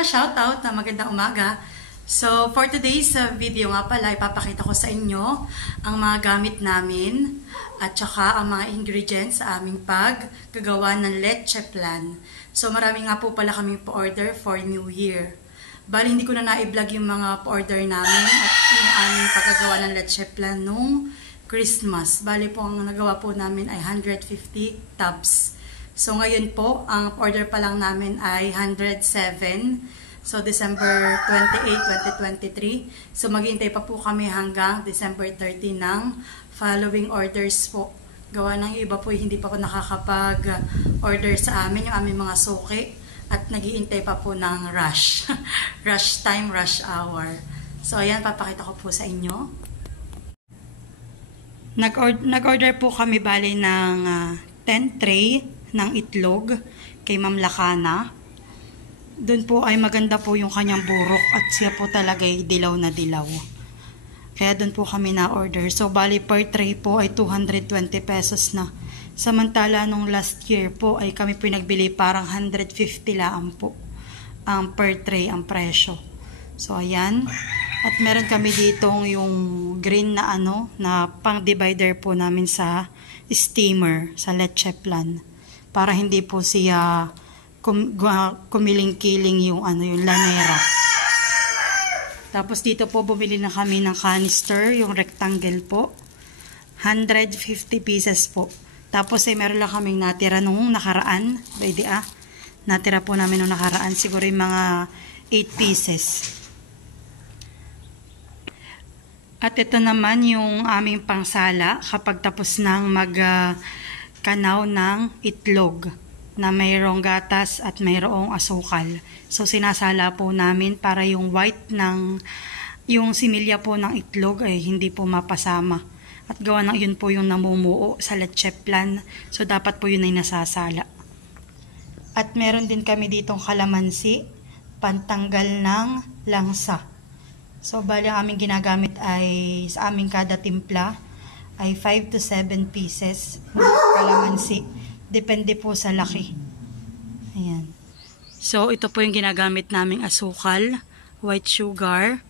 ka-shoutout na magandang umaga. So, for today's video nga pala, ipapakita ko sa inyo ang mga gamit namin at saka ang mga ingredients sa aming paggagawa ng leche plan. So, marami nga po pala kami po-order for New Year. Bali, hindi ko na na-vlog yung mga po-order namin at yung aming paggagawa ng leche plan nung Christmas. Bali po, ang nagawa po namin ay 150 tubs. So, ngayon po, ang order pa lang namin ay 107. So, December 28, 2023. So, maghihintay pa po kami hanggang December 30 ng following orders po. Gawa ng iba po, hindi pa po nakakapag-order sa amin, yung aming mga suki. At naghihintay pa po ng rush. Rush time, rush hour. So, ayan, papakita ko po sa inyo. Nag-order po kami bali ng 10 tray ng itlog kay Ma'am Lakana. Doon po ay maganda po yung kanyang burok at siya po talaga ay dilaw na dilaw. Kaya doon po kami na-order. So, bali per tray po ay 220 pesos na. Samantala, nung last year po ay kami pinagbili parang 150 lang po ang per tray ang presyo. So, ayan. At meron kami ditong yung green na na pang-divider po namin sa steamer, sa leche plan. Para hindi po siya kumiling-kiling yung yung lanera. Tapos dito po bumili na kami ng canister, yung rectangle po. 150 pieces po. Tapos ay meron lang kaming natira nung nakaraan. Pwede natira po namin nung nakaraan. Siguro yung mga 8 pieces. At ito naman yung aming pangsala kapag tapos nang magkanaw ng itlog na mayroong gatas at mayroong asukal. So, sinasala po namin para yung white yung similya po ng itlog ay hindi po mapasama. At gawa ng yun po yung namumuo sa leche plan. So, dapat po yun ay nasasala. At meron din kami ditong kalamansi, pantanggal ng langsa. So, bali ang aming ginagamit ay sa aming kada timpla ay 5 to 7 pieces ng kalamansi. Depende po sa laki. Ayan. So, ito po yung ginagamit naming asukal, white sugar.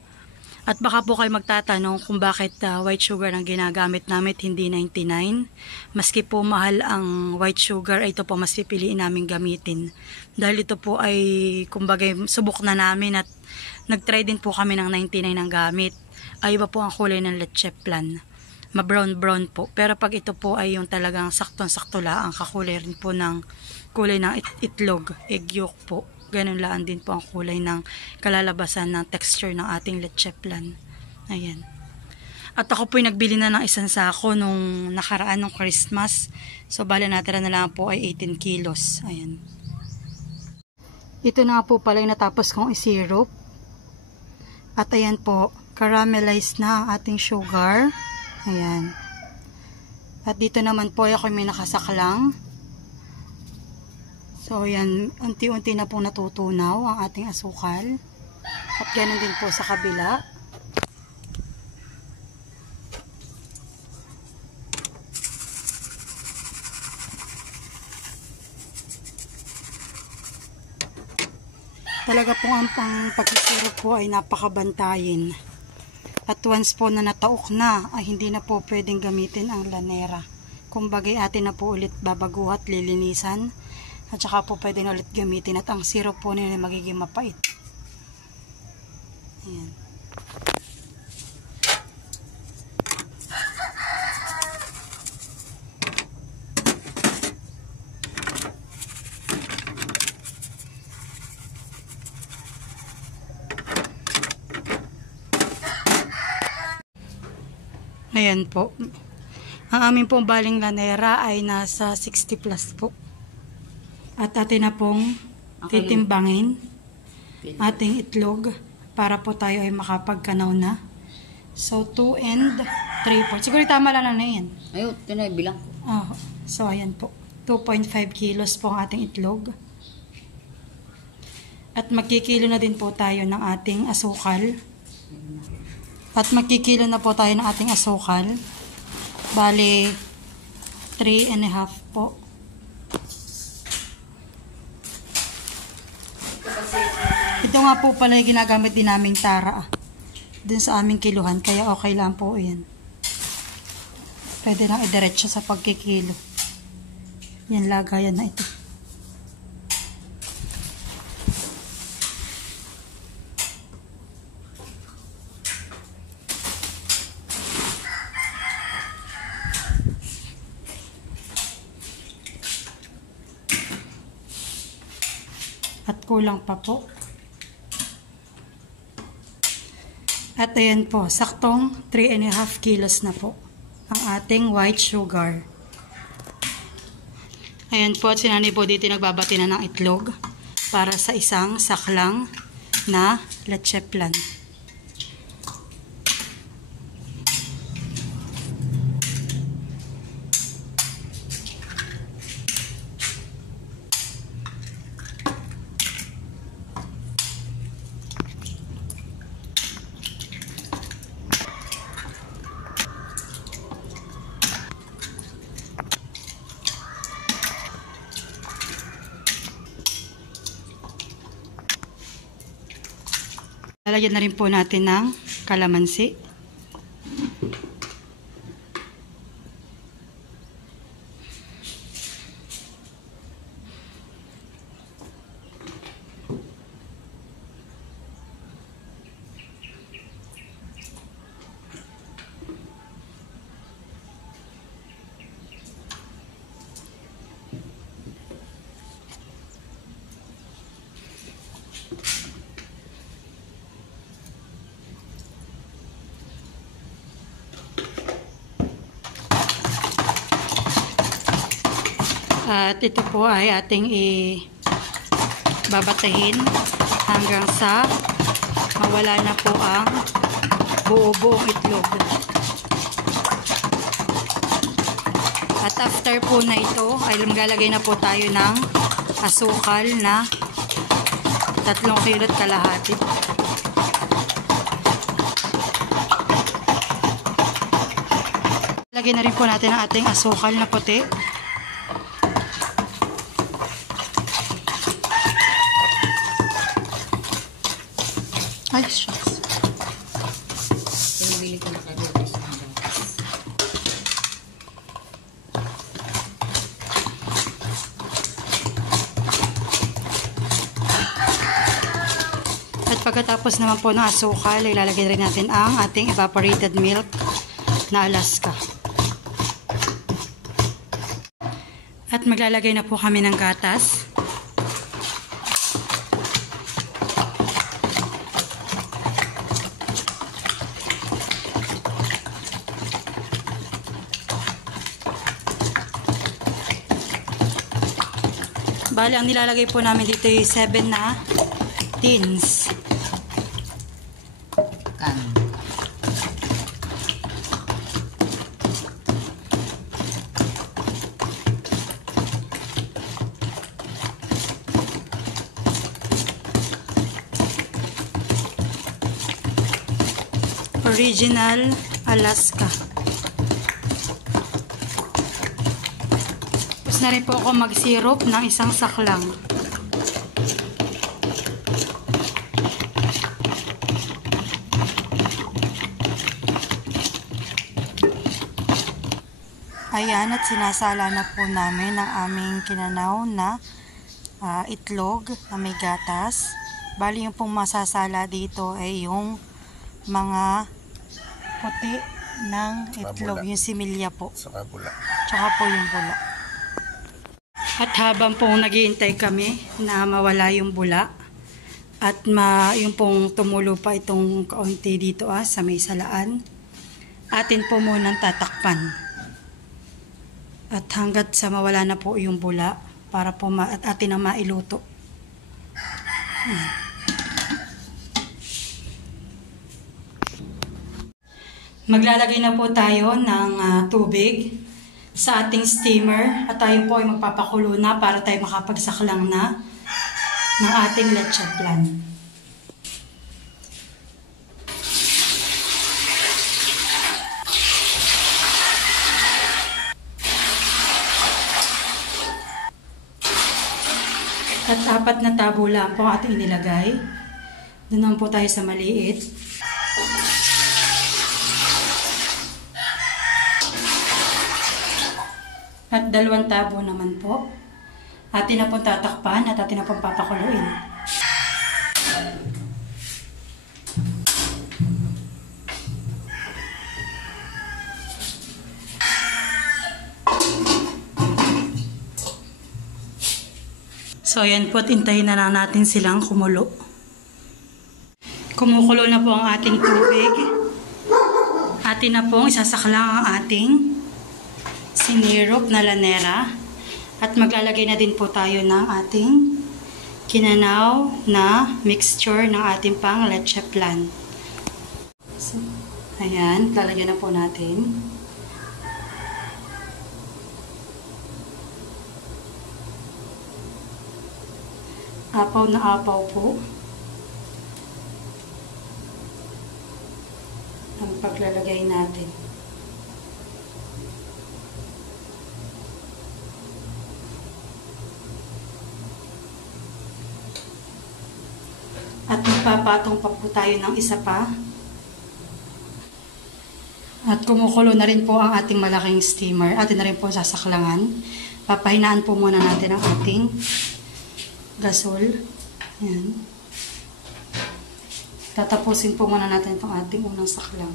At baka po kayo magtatanong kung bakit white sugar ang ginagamit namin, hindi 99. Maski po mahal ang white sugar, ito po mas pipiliin namin gamitin. Dahil ito po ay, kumbaga, subok na namin at nag-try din po kami ng 99 ang gamit. Ay iba po ang kulay ng leche plan. Ma-brown-brown po. Pero pag ito po ay yung talagang saktong-sakto lang, kakulay rin po ng kulay ng itlog, egg yolk po. Ganun lang din po ang kulay ng kalalabasan ng texture ng ating leche plan. Ayan. At ako po ay nagbili na ng isang sako nung nakaraan ng Christmas. So, bali natira na lang po ay 18 kilos. Ayan. Ito na po pala yung natapos kong i-syrup. At ayan po, caramelize na ang ating sugar. Ayan. At dito naman po ako may nakasaklang. So, ayan, unti-unti na po natutunaw ang ating asukal. At ganun din po sa kabila. Talaga po ang pagsisyrup po ay napakabantayin. At once po na nataok na, ay hindi na po pwedeng gamitin ang lanera. Kumbagay atin na po ulit babaguhat, lilinisan. At saka po pwede na ulit gamitin. At ang syrup po nila magiging mapait. Ayan. Ayan po. Ang aming pong baling lanera ay nasa 60 plus po. At atin na pong titimbangin ating itlog para po tayo ay makapagkanaw na. So, 2 and 3/4. Siguro tama lang na yan. Ayun, ito na bilang. So, ayan po. 2.5 kilos po ang ating itlog. At magkikilo na din po tayo ng ating asukal. At magkikilo na po tayo ng ating asukal. Bale, 3.5 po. Ito nga po pala yung ginagamit din naming tara dun sa aming kiluhan, kaya okay lang po yan. Pwede lang idiretso sa pagkikilo. Yan, lagayan na ito. At kulang pa po. At ayan po, saktong 3.5 kilos na po ang ating white sugar. Ayan po, at si Nanay po dito nagbabati na ng itlog para sa isang saklang na leche flan. Lalagyan na rin po natin ng kalamansi. At ito po ay ating babatahin hanggang sa mawala na po ang buo-buong itlog. At after po na ito ay maglalagay na po tayo ng asukal na 3 kilot kalahati. Lagyan na rin po natin ang ating asukal na puti. Ay, shucks. Pinabili ko na kadobis ng gatas. At pagkatapos naman po ng asukal, ilalagay rin natin ang ating evaporated milk na Alaska. At maglalagay na po kami ng gatas. Bali, ang nilalagay po namin dito ay 7 na tins. Kan. Original Alaska. Tapos na rin po ako mag-syrup ng isang saklang. Ayan, at sinasala na po namin ang aming kinanaw na itlog na may gatas. Bali, yung pong masasala dito ay yung mga puti ng itlog, yung similya po. Saka bula. Tsaka po yung bula. At habang pong naghihintay kami na mawala yung bula at yung pong tumulo pa itong kaunti dito sa may salaan, atin po munang tatakpan. At hanggat sa mawala na po yung bula para po at atin na mailuto. Maglalagay na po tayo ng tubig sa ating steamer at tayo po ay magpapakulo na para tayo makapagsaklang na ng ating leche flan. At 4 na tabo lang po ating inilagay. Doon naman po tayo sa maliit. At 2 tabo naman po. Atin na pong tatakpan at atin na pong papakuluin. So ayan po, at hintayin na lang natin silang kumulo. Kumukulo na po ang ating tubig. Atin na pong isasaklang ang ating sinirop na lanera. At maglalagay na din po tayo ng ating kinanaw na mixture ng ating pang leche flan. So, ayan, lalagyan na po natin. Apaw na apaw po ang paglalagay natin. At magpapatong pa po tayo ng isa pa. At kumukulo na rin po ang ating malaking steamer. Atin na rin po sasaklangan. Papahinaan po muna natin ang ating gasol. Ayan. Tatapusin po muna natin itong ating unang saklang.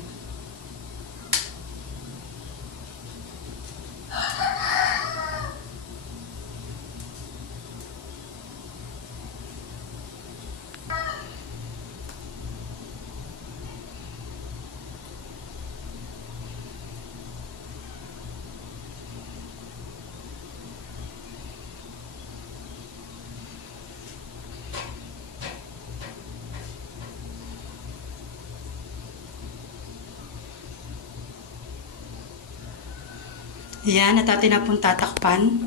Ayan, at atin na pong tatakpan.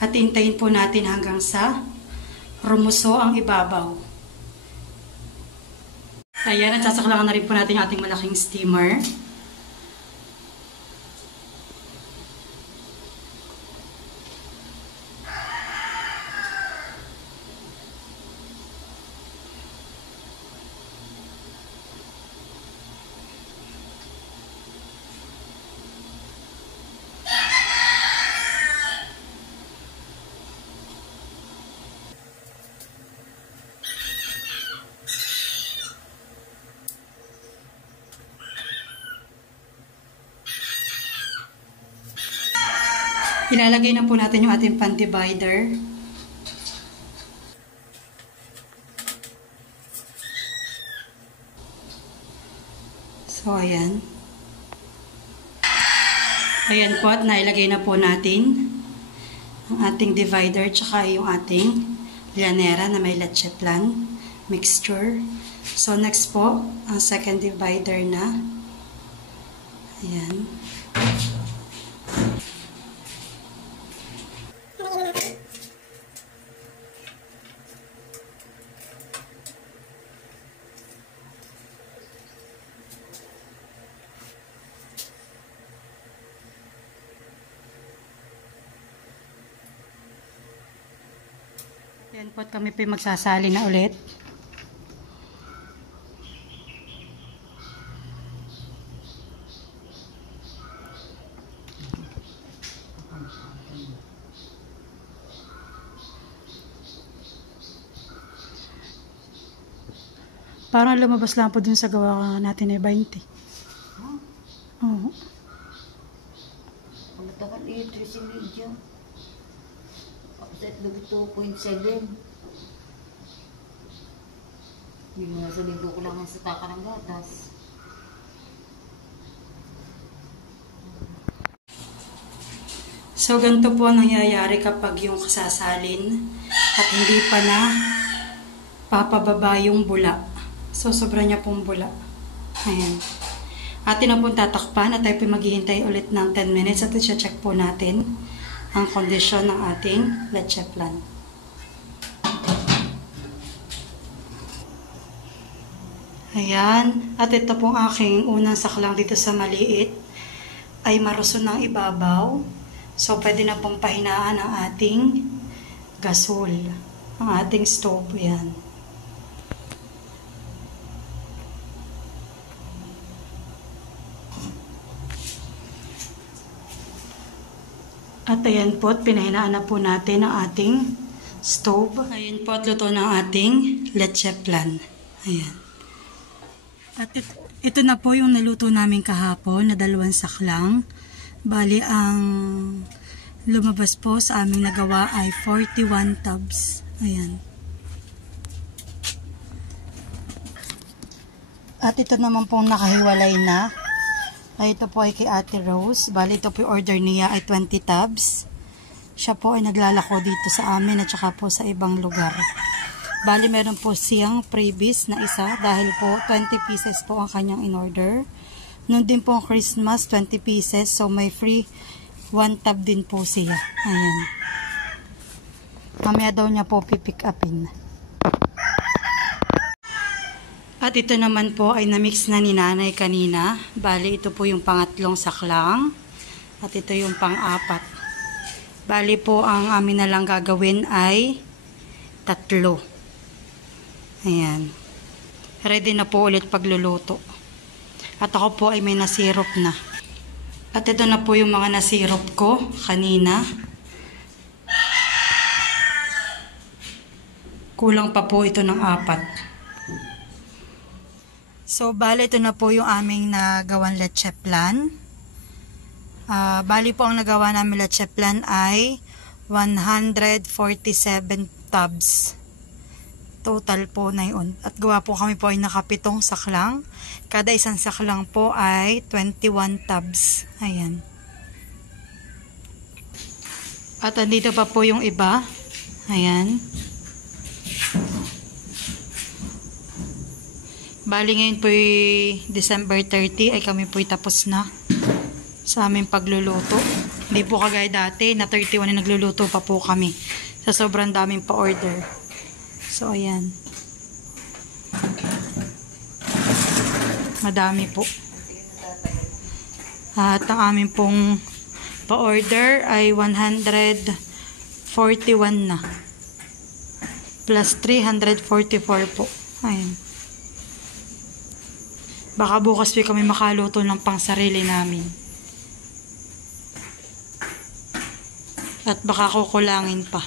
At hintayin po natin hanggang sa rumuso ang ibabaw. Ayan, at sasaklangan na rin po natin yung ating malaking steamer. Ilalagay na po natin yung ating pan-divider. So, ayan. Ayan po, at nailagay na po natin ang ating divider tsaka yung ating lanera na may leche flan mixture. So, next po, ang second divider na. Ayan. Yan po, kami po magsasali na ulit. Parang lumabas lang po dun sa gawa natin ay 20. Oo. Ang matagal ito si Lydia. Upset lagi 2.7. Hindi mo nasa libo ko lang sa taka ng gatas. So, ganito po ang nangyayari kapag yung kasasalin at hindi pa na papababa yung bula. So, sobra niya pong bula. Ayan. Atin na pong tatakpan at tayo po maghihintay ulit ng 10 minutes at i-check po natin ang kondisyon ng ating leche flan. Ayan. At ito pong aking unang saklang dito sa maliit ay maruson ng ibabaw. So, pwede na pong pahinaan ang ating gasol. Ang ating stove. Ayan. At ayan po, at pinahinaan na po natin ang ating stove. Ayan po, at luto ng ating leche flan. Ayan. At ito na po yung naluto namin kahapon na 2 saklang. Bali, ang lumabas po sa aming nagawa ay 41 tubs. Ayan. At ito naman pong nakahiwalay na. Ay ito po ay kay Ate Rose. Bali, ito po yung order niya ay 20 tubs. Siya po ay naglalako dito sa amin at saka po sa ibang lugar. Bali, meron po siyang freebies na isa dahil po 20 pieces po ang kanyang in-order. Noon din po ang Christmas, 20 pieces. So, may free 1 tub din po siya. Ayan. Mamaya daw niya po pipick upin. At ito naman po ay na-mix na ni nanay kanina. Bali, ito po yung pangatlong saklang. At ito yung pang-apat. Bali po, ang amin na lang gagawin ay 3. Ayan. Ready na po ulit pagluluto. At ako po ay may nasirop na. At ito na po yung mga nasirop ko kanina. Kulang pa po ito ng 4. So, bali ito na po yung aming nagawang leche flan. Bali po ang nagawa namin leche flan ay 147 tubs. Total po na yun. At gawa po kami po ay naka7 saklang. Kada isang saklang po ay 21 tubs. Ayan. At andito pa po yung iba. Ayan. Bali ngayon po December 30 ay kami po tapos na sa aming pagluluto. Hindi po kagaya dati na 31 na nagluluto pa po kami sa sobrang daming pa-order. So ayan. Madami po. At ang aming pong pa-order ay 141 na. Plus 344 po. Ayan. Baka bukas po kami makaluto ng pangsarili namin. At baka kukulangin pa.